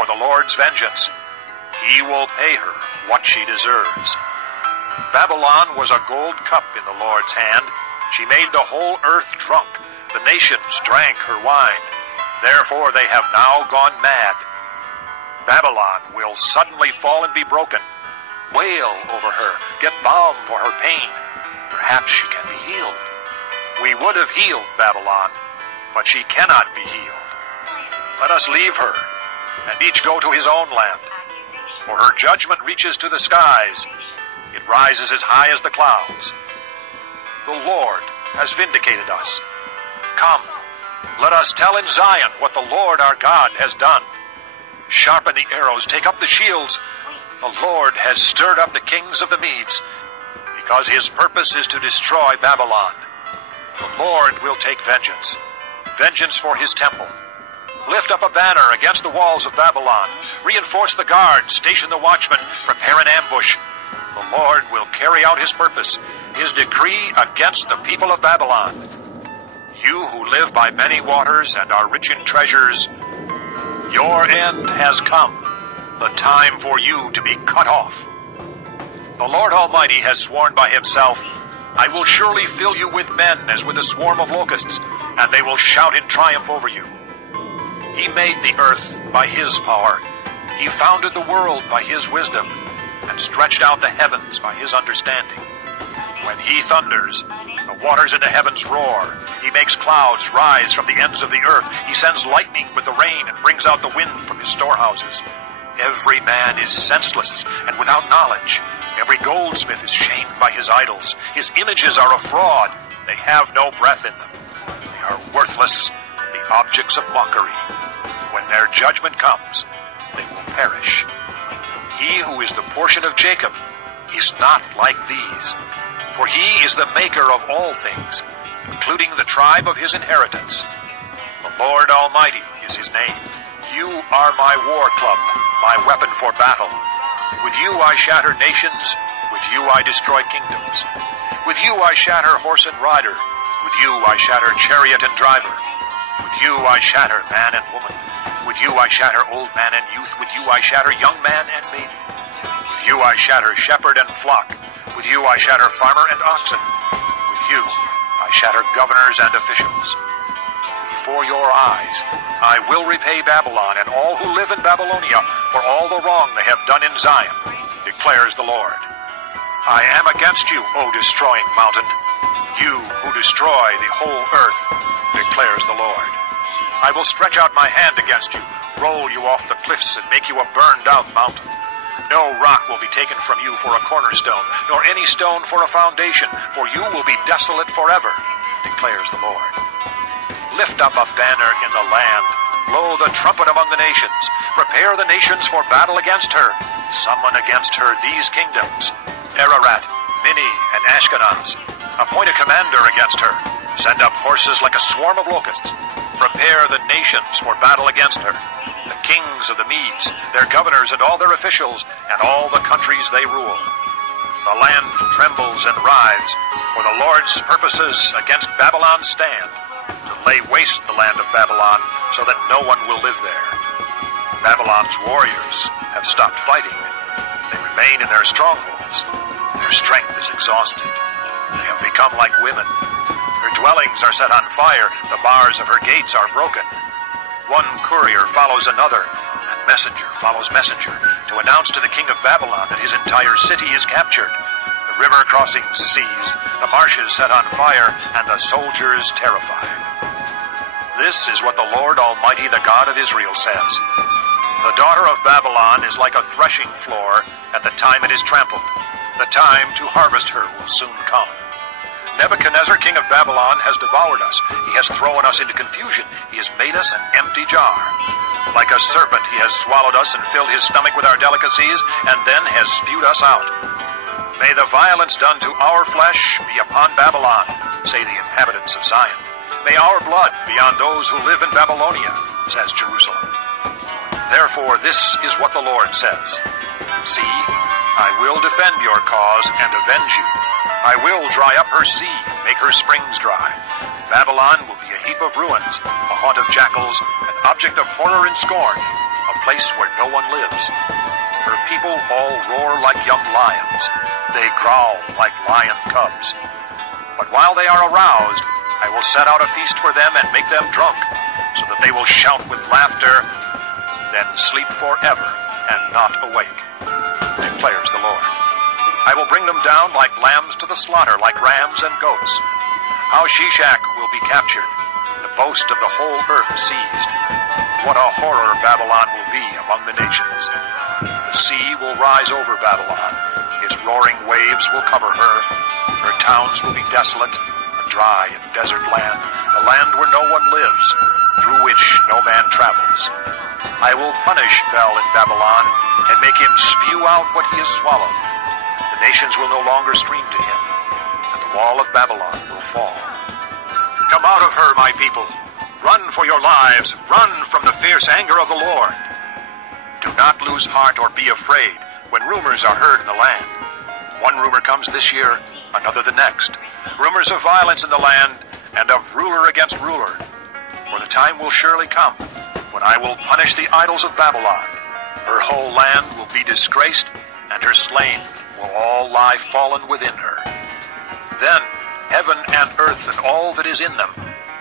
for the Lord's vengeance. He will pay her what she deserves. Babylon was a gold cup in the Lord's hand. She made the whole earth drunk. The nations drank her wine. Therefore they have now gone mad. Babylon will suddenly fall and be broken. Wail over her. Get balm for her pain. Perhaps she can be healed. We would have healed Babylon, but she cannot be healed. Let us leave her, and each go to his own land. For her judgment reaches to the skies. It rises as high as the clouds. The Lord has vindicated us. Come, let us tell in Zion what the Lord our God has done. Sharpen the arrows, take up the shields. The Lord has stirred up the kings of the Medes, because his purpose is to destroy Babylon. The Lord will take vengeance, vengeance for his temple. Lift up a banner against the walls of Babylon. Reinforce the guards, station the watchmen, prepare an ambush. The Lord will carry out his purpose, his decree against the people of Babylon. You who live by many waters and are rich in treasures, your end has come, the time for you to be cut off. The Lord Almighty has sworn by himself, I will surely fill you with men as with a swarm of locusts, and they will shout in triumph over you. He made the earth by his power. He founded the world by his wisdom, and stretched out the heavens by his understanding. When he thunders, the waters in the heavens roar. He makes clouds rise from the ends of the earth. He sends lightning with the rain and brings out the wind from his storehouses. Every man is senseless and without knowledge. Every goldsmith is shamed by his idols. His images are a fraud. They have no breath in them. They are worthless, the objects of mockery. When their judgment comes, they will perish. He who is the portion of Jacob is not like these, for he is the maker of all things, including the tribe of his inheritance. The Lord Almighty is his name. You are my war club, my weapon for battle. With you I shatter nations, with you I destroy kingdoms. With you I shatter horse and rider, with you I shatter chariot and driver. With you I shatter man and woman. With you I shatter old man and youth. With you I shatter young man and maiden. With you I shatter shepherd and flock. With you I shatter farmer and oxen. With you I shatter governors and officials. Before your eyes I will repay Babylon and all who live in Babylonia for all the wrong they have done in Zion, declares the Lord. I am against you, O destroying mountain, you who destroy the whole earth, declares the Lord. I will stretch out my hand against you, roll you off the cliffs, and make you a burned-out mountain. No rock will be taken from you for a cornerstone, nor any stone for a foundation, for you will be desolate forever, declares the Lord. Lift up a banner in the land, blow the trumpet among the nations, prepare the nations for battle against her, summon against her these kingdoms, Ararat, Minni, and Ashkenaz. Appoint a commander against her, send up horses like a swarm of locusts. Prepare the nations for battle against her, the kings of the Medes, their governors and all their officials, and all the countries they rule. The land trembles and writhes, for the Lord's purposes against Babylon stand, to lay waste the land of Babylon, so that no one will live there. Babylon's warriors have stopped fighting. They remain in their strongholds. Their strength is exhausted. They have become like women. Her dwellings are set on fire. The bars of her gates are broken. One courier follows another, and messenger follows messenger, to announce to the king of Babylon that his entire city is captured. The river crossings seized, the marshes set on fire, and the soldiers terrified. This is what the Lord Almighty, the God of Israel, says. The daughter of Babylon is like a threshing floor at the time it is trampled. The time to harvest her will soon come. Nebuchadnezzar, king of Babylon, has devoured us. He has thrown us into confusion. He has made us an empty jar. Like a serpent, he has swallowed us and filled his stomach with our delicacies, and then has spewed us out. May the violence done to our flesh be upon Babylon, say the inhabitants of Zion. May our blood be on those who live in Babylonia, says Jerusalem. Therefore, this is what the Lord says. See, I will defend your cause and avenge you. I will dry up her sea, make her springs dry. Babylon will be a heap of ruins, a haunt of jackals, an object of horror and scorn, a place where no one lives. Her people all roar like young lions. They growl like lion cubs. But while they are aroused, I will set out a feast for them and make them drunk, so that they will shout with laughter, then sleep forever and not awake, declares the Lord. I will bring them down like lambs to the slaughter, like rams and goats. How Shishak will be captured, the boast of the whole earth seized. What a horror Babylon will be among the nations. The sea will rise over Babylon. Its roaring waves will cover her. Her towns will be desolate, a dry and desert land, a land where no one lives, through which no man travels. I will punish Bel in Babylon and make him spew out what he has swallowed. The nations will no longer stream to him, and the wall of Babylon will fall. Come out of her, my people. Run for your lives. Run from the fierce anger of the Lord. Do not lose heart or be afraid when rumors are heard in the land. One rumor comes this year, another the next. Rumors of violence in the land and of ruler against ruler. For the time will surely come when I will punish the idols of Babylon. Her whole land will be disgraced, and her slain will all lie fallen within her. Then heaven and earth and all that is in them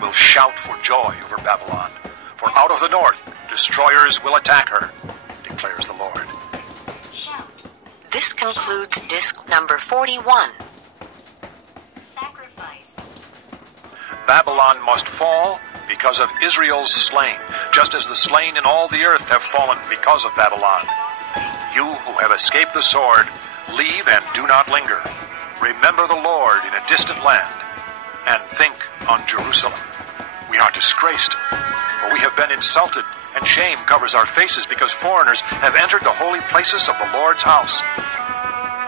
will shout for joy over Babylon. For out of the north destroyers will attack her, declares the Lord. This concludes disc number 41. Sacrifice. Babylon must fall because of Israel's slain, just as the slain in all the earth have fallen because of Babylon. You who have escaped the sword, leave and do not linger. Remember the Lord in a distant land, and think on Jerusalem. We are disgraced, for we have been insulted, and shame covers our faces because foreigners have entered the holy places of the Lord's house.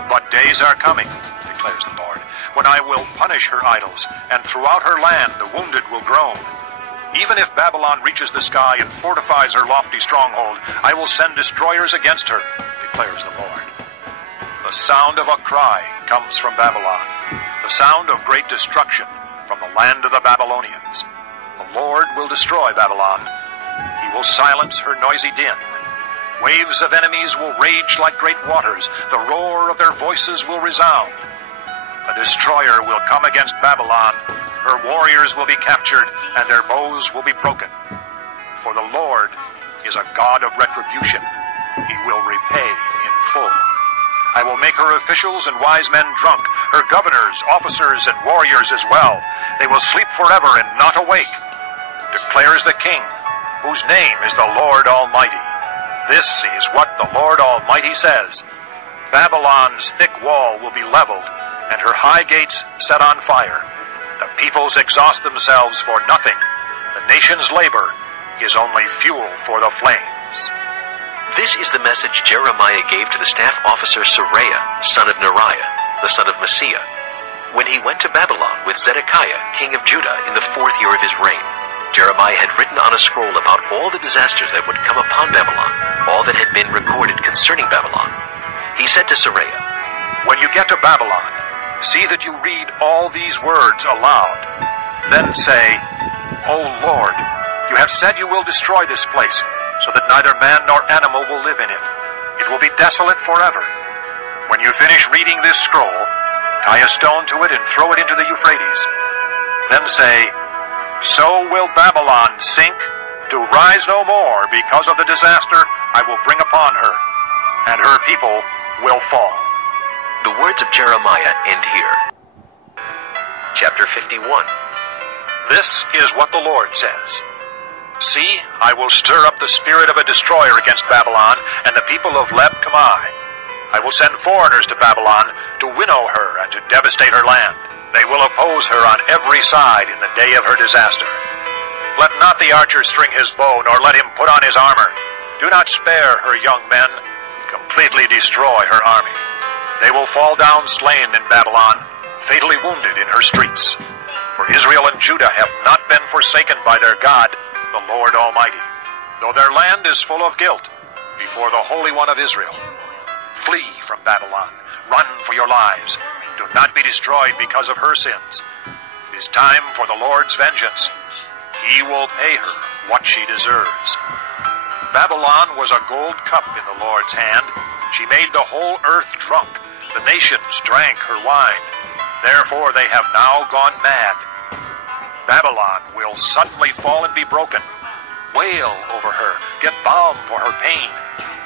But days are coming, declares the Lord, when I will punish her idols, and throughout her land the wounded will groan. Even if Babylon reaches the sky and fortifies her lofty stronghold, I will send destroyers against her, declares the Lord. The sound of a cry comes from Babylon, the sound of great destruction from the land of the Babylonians. The Lord will destroy Babylon. He will silence her noisy din. Waves of enemies will rage like great waters. The roar of their voices will resound. A destroyer will come against Babylon. Her warriors will be captured, and their bows will be broken. For the Lord is a God of retribution. He will repay in full. I will make her officials and wise men drunk, her governors, officers, and warriors as well. They will sleep forever and not awake, declares the King, whose name is the Lord Almighty. This is what the Lord Almighty says. Babylon's thick wall will be leveled, and her high gates set on fire. The peoples exhaust themselves for nothing. The nation's labor is only fuel for the flames. This is the message Jeremiah gave to the staff officer Seraiah, son of Neriah, the son of Messiah, when he went to Babylon with Zedekiah, king of Judah, in the 4th year of his reign. Jeremiah had written on a scroll about all the disasters that would come upon Babylon, all that had been recorded concerning Babylon. He said to Seraiah, When you get to Babylon, see that you read all these words aloud. Then say, O Lord, you have said you will destroy this place, so that neither man nor animal will live in it. It will be desolate forever. When you finish reading this scroll, tie a stone to it and throw it into the Euphrates. Then say, So will Babylon sink, to rise no more because of the disaster I will bring upon her, and her people will fall. The words of Jeremiah end here. Chapter 51. This is what the Lord says. See, I will stir up the spirit of a destroyer against Babylon and the people of Leb Kamai. I will send foreigners to Babylon to winnow her and to devastate her land. They will oppose her on every side in the day of her disaster. Let not the archer string his bow, nor let him put on his armor. Do not spare her young men. Completely destroy her army. They will fall down slain in Babylon, fatally wounded in her streets. For Israel and Judah have not been forsaken by their God, the Lord Almighty, though their land is full of guilt before the Holy One of Israel. Flee from Babylon. Run for your lives. Do not be destroyed because of her sins. It is time for the Lord's vengeance. He will pay her what she deserves. Babylon was a gold cup in the Lord's hand. She made the whole earth drunk. The nations drank her wine. Therefore they have now gone mad. Babylon will suddenly fall and be broken. Wail over her. Get balm for her pain.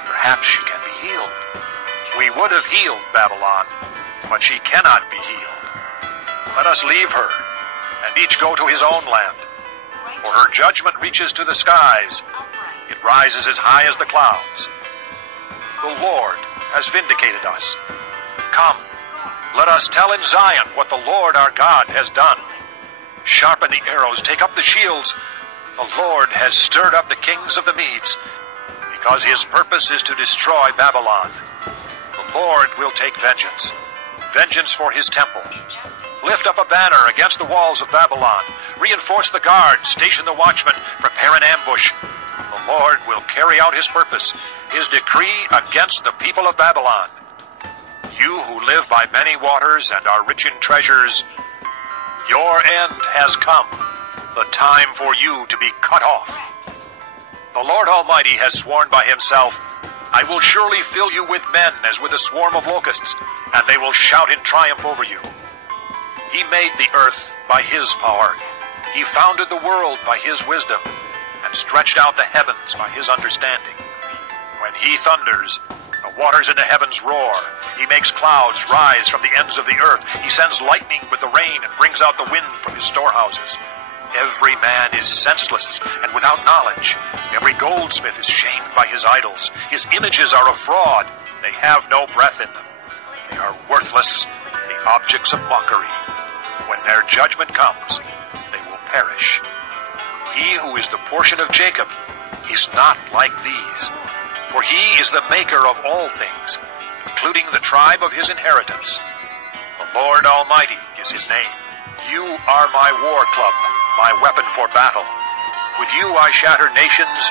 Perhaps she can be healed. We would have healed Babylon, but she cannot be healed. Let us leave her, and each go to his own land. For her judgment reaches to the skies. It rises as high as the clouds. The Lord has vindicated us. Come, let us tell in Zion what the Lord our God has done. Sharpen the arrows, take up the shields. The Lord has stirred up the kings of the Medes, because his purpose is to destroy Babylon. The Lord will take vengeance, vengeance for his temple. Lift up a banner against the walls of Babylon. Reinforce the guards, station the watchmen, prepare an ambush. The Lord will carry out his purpose, his decree against the people of Babylon. You who live by many waters and are rich in treasures, your end has come, the time for you to be cut off. The Lord Almighty has sworn by himself, I will surely fill you with men as with a swarm of locusts, and they will shout in triumph over you. He made the earth by his power. He founded the world by his wisdom, and stretched out the heavens by his understanding. When he thunders, the waters in the heavens roar. He makes clouds rise from the ends of the earth. He sends lightning with the rain and brings out the wind from his storehouses. Every man is senseless and without knowledge. Every goldsmith is shamed by his idols. His images are a fraud. They have no breath in them. They are worthless, the objects of mockery. When their judgment comes, they will perish. He who is the portion of Jacob is not like these, for he is the maker of all things, including the tribe of his inheritance. The Lord Almighty is his name. You are my war club, my weapon for battle. With you I shatter nations,